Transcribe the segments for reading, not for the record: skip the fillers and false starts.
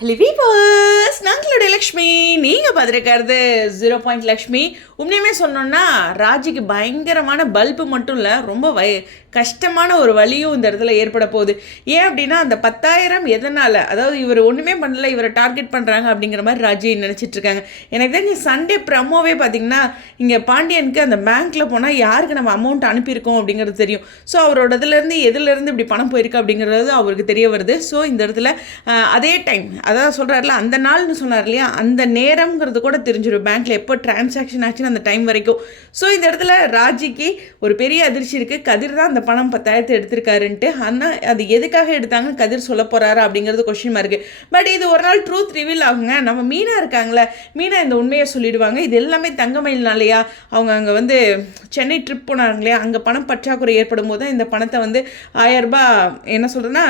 Hello viewers, நாங்களுடைய Lakshmi. நீங்கள் பார்த்துருக்கிறது 0 லக்ஷ்மி. உண்மையுமே சொன்னோன்னா ராஜிக்கு பயங்கரமான பல்பு மட்டும் இல்லை, ரொம்ப கஷ்டமான ஒரு வழியும் இந்த இடத்துல ஏற்பட போகுது. ஏன் அப்படின்னா அந்த 10,000 எதனால், அதாவது இவர் ஒன்றுமே பண்ணல, இவரை டார்கெட் பண்ணுறாங்க அப்படிங்கிற மாதிரி ராஜி நினச்சிட்ருக்காங்க. எனக்கு தெரிஞ்ச சண்டே ப்ரமோவே பார்த்திங்கன்னா இங்கே பாண்டியனுக்கு அந்த பேங்க்கில் போனால் யாருக்கு நம்ம அமௌண்ட் அனுப்பியிருக்கோம் அப்படிங்கிறது தெரியும். ஸோ அவரோட எதுலேருந்து இப்படி பணம் போயிருக்கு அப்படிங்கிறது அவருக்கு தெரிய வருது. ஸோ இந்த இடத்துல அதே டைம், அதான் சொல்கிறாருல அந்த நாள்னு சொன்னார் இல்லையா, அந்த நேரம்ங்கிறது கூட தெரிஞ்சிடும் பேங்க்கில் எப்போ டிரான்சாக்ஷன் ஆச்சுன்னு அந்த டைம் வரைக்கும். ஸோ இந்த இடத்துல ராஜிக்கு ஒரு பெரிய அதிர்ச்சி இருக்குது. கதிர் தான் அந்த பணம் 10,000 எடுத்திருக்காருன்ட்டு. ஆனால் அது எதுக்காக எடுத்தாங்கன்னு கதிர் சொல்ல போகிறாரா அப்படிங்கிறது கொஸ்டின் மார்க்கு. பட் இது ஒரு நாள் ட்ரூத் ரிவீல் ஆகுங்க. நம்ம மீனா இருக்காங்களே, மீனா இந்த உண்மையை சொல்லிடுவாங்க. இது எல்லாமே தங்கமயில்னாலையா, அவங்க அங்கே வந்து சென்னை ட்ரிப் போனாங்க இல்லையா, அங்கே பணம் பற்றாக்குறை ஏற்படும் போது இந்த பணத்தை வந்து 1000 ரூபாய் என்ன சொல்கிறேன்னா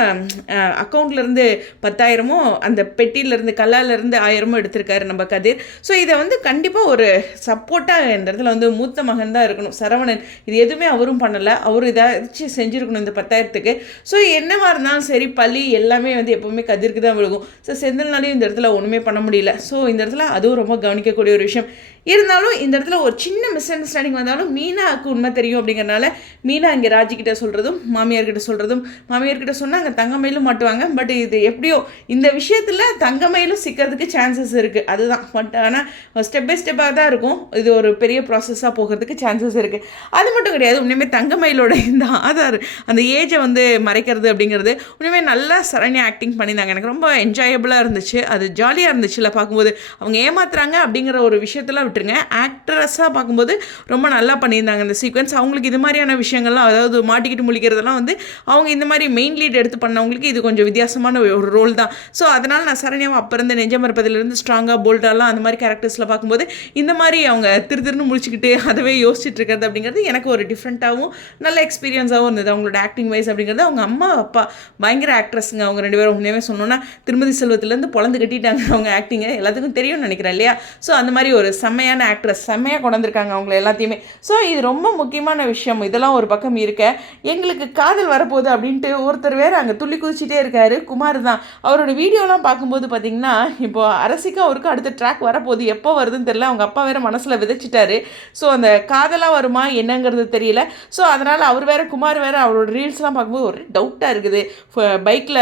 அக்கௌண்ட்லேருந்து 10,000 அந்த பெட்டியிலேருந்து கல்லாலேருந்து 1000 எடுத்திருக்காரு நம்ம கதிர். ஸோ இதை வந்து கண்டிப்பாக ஒரு சப்போர்ட்டாக இந்த இடத்துல வந்து மூத்த மகன் தான் இருக்கணும் சரவணன். இது எதுவுமே அவரும் பண்ணலை, அவர் ஏதாச்சும் செஞ்சுருக்கணும் இந்த 10,000க்கு. ஸோ என்னவாக இருந்தாலும் சரி, பழி எல்லாமே வந்து எப்போவுமே கதிர்க்கு தான் விழுகும். ஸோ செந்தில்னாலையும் இந்த இடத்துல ஒன்றுமே பண்ண முடியல. ஸோ இந்த இடத்துல அதுவும் ரொம்ப கவனிக்கக்கூடிய ஒரு விஷயம். இருந்தாலும் இந்த இடத்துல ஒரு சின்ன மிஸ் அண்டர்ஸ்டாண்டிங் வந்தாலும் மீனாவுக்கு உண்மை தெரியும் அப்படிங்கிறனால மீனா இங்கே ராஜிக்கிட்ட சொல்கிறதும் மாமியார்கிட்ட சொல்கிறதும், மாமியார்கிட்ட சொன்னால் அங்கே தங்கமயிலும் மாட்டுவாங்க. பட் இது எப்படியோ இந்த விஷயத்தில் தங்கமயிலும் சிக்கிறதுக்கு சான்சஸ் இருக்குது. அதுதான். பட் ஆனால் ஸ்டெப் பை ஸ்டெப்பாக தான் இருக்கும். இது ஒரு பெரிய ப்ராசஸாக போகிறதுக்கு சான்சஸ் இருக்குது. அது மட்டும் கிடையாது, உண்மையுமே தங்கமயிலோட இந்த ஆதார் அந்த ஏஜை வந்து மறைக்கிறது அப்படிங்கிறது உண்மையுமே நல்லா சரண்யா ஆக்டிங் பண்ணியிருந்தாங்க. எனக்கு ரொம்ப என்ஜாயபுளாக இருந்துச்சு. அது ஜாலியாக இருந்துச்சுல பார்க்கும்போது. அவங்க ஏமாத்துறாங்க அப்படிங்கிற ஒரு விஷயத்தெல்லாம் விட்டுருங்க, ஆக்ட்ரஸாக பார்க்கும்போது ரொம்ப நல்லா பண்ணியிருந்தாங்க இந்த சீக்வன்ஸ். அவங்களுக்கு இது மாதிரியான விஷயங்கள்லாம், அதாவது மாட்டிக்கிட்டு முழிக்கிறதெல்லாம் வந்து அவங்க இந்த மாதிரி மெயின் லீட் எடுத்து பண்ணவங்களுக்கு இது கொஞ்சம் வித்தியாசமான ஒரு ரோல் தான். ஸோ அதனால் நான் சரண்யாவை அப்போ இருந்து நெஞ்சம் மறப்பதிலிருந்து ஸ்ட்ராங்காக போல்டாலாம் அந்த மாதிரி கேரக்டர்ஸில் பார்க்கும்போது இந்த மாதிரி அவங்க திருன்னு முழிச்சிக்கிட்டு அதவே யோசிச்சுட்டு இருக்கிறது அப்படிங்கிறது எனக்கு ஒரு டிஃப்ரெண்ட்டாகவும் நல்ல எக்ஸ்பீரியன்ஸாகவும் இருந்தது. அவங்களோட ஆக்டிங் வைஸ் அப்படிங்கிறது. அவங்க அம்மா அப்பா பயங்கர ஆக்ட்ரஸுங்க அவங்க 2 பேரும். உண்மையாக சொன்னோன்னா திருமதி செல்வத்துலேருந்து பொழந்து கட்டிட்டாங்க அவங்க ஆக்டிங்கு, எல்லாத்துக்கும் தெரியும்னு நினைக்கிறேன் இல்லையா. ஸோ அந்த மாதிரி ஒரு செம்மையான ஆக்ட்ரஸ், செம்மையாக கொண்டு வந்திருக்காங்க அவங்கள எல்லாத்தையுமே. ஸோ இது ரொம்ப முக்கியமான விஷயம். இதெல்லாம் ஒரு பக்கம் இருக்க, எங்களுக்கு காதல் வரப்போகுது அப்படின்ட்டு ஒருத்தர் வேறு அங்கே துள்ளி குதிச்சிட்டே இருக்காரு, குமார் தான். அவரோட வீடியோலாம் பார்க்கும்போது பார்த்தீங்கன்னா இப்போ அரசிக்கும் அவருக்கும் அடுத்த ட்ராக் வரப்போகுது, எப்போ வருதுன்னு தெரியல. அவங்க அப்பா வேறு மனசில் விதைச்சிட்டாரு. ஸோ அந்த காதலாக வருமா என்னங்கிறது தெரியல. ஸோ அதனால் அவர் வேறு, குமார் வேறு, அவரோட ரீல்ஸ்லாம் பார்க்கும்போது ஒரு டவுட்டாக இருக்குது. பைக்கில்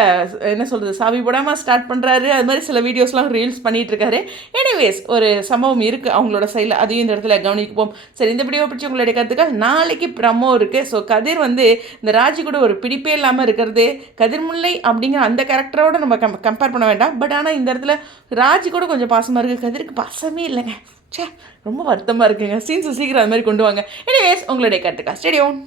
என்ன சொல்கிறது, சாவி போடாமல் ஸ்டார்ட் பண்ணுறாரு, அது மாதிரி சில வீடியோஸ்லாம் ரீல்ஸ் பண்ணிகிட்ருக்காரு. எனிவேஸ் ஒரு சம்பவம் இருக்குது அவங்களோட சைடில், அதையும் இந்த இடத்துல கவனிப்போம். சரி, இந்த வீடியோ பிடிச்சி உங்களுடைய கருத்துக்கள். நாளைக்கு ப்ரமோ இருக்குது. ஸோ கதிர் வந்து இந்த ராஜி கூட ஒரு பிடிப்பே இல்லாமல் இருக்கிறது, கதிர்முல்லை அப்படிங்கிற அந்த கேரக்டரோடு நம்ம கம்பேர் பண்ண வேண்டாம். பட் ஆனால் இந்த இடத்துல ராஜி கூட கொஞ்சம் பாசமாக இருக்குது, கதிருக்கு பாசமே இல்லைங்க. சே, ரொம்ப வருத்தமாக இருக்குங்க. சீன்ஸ் சீக்கிரம் அது மாதிரி கொண்டு வாங்க. எனிவேஸ் உங்களுடைய கருத்துக்கள். ஸ்டேடியோன்.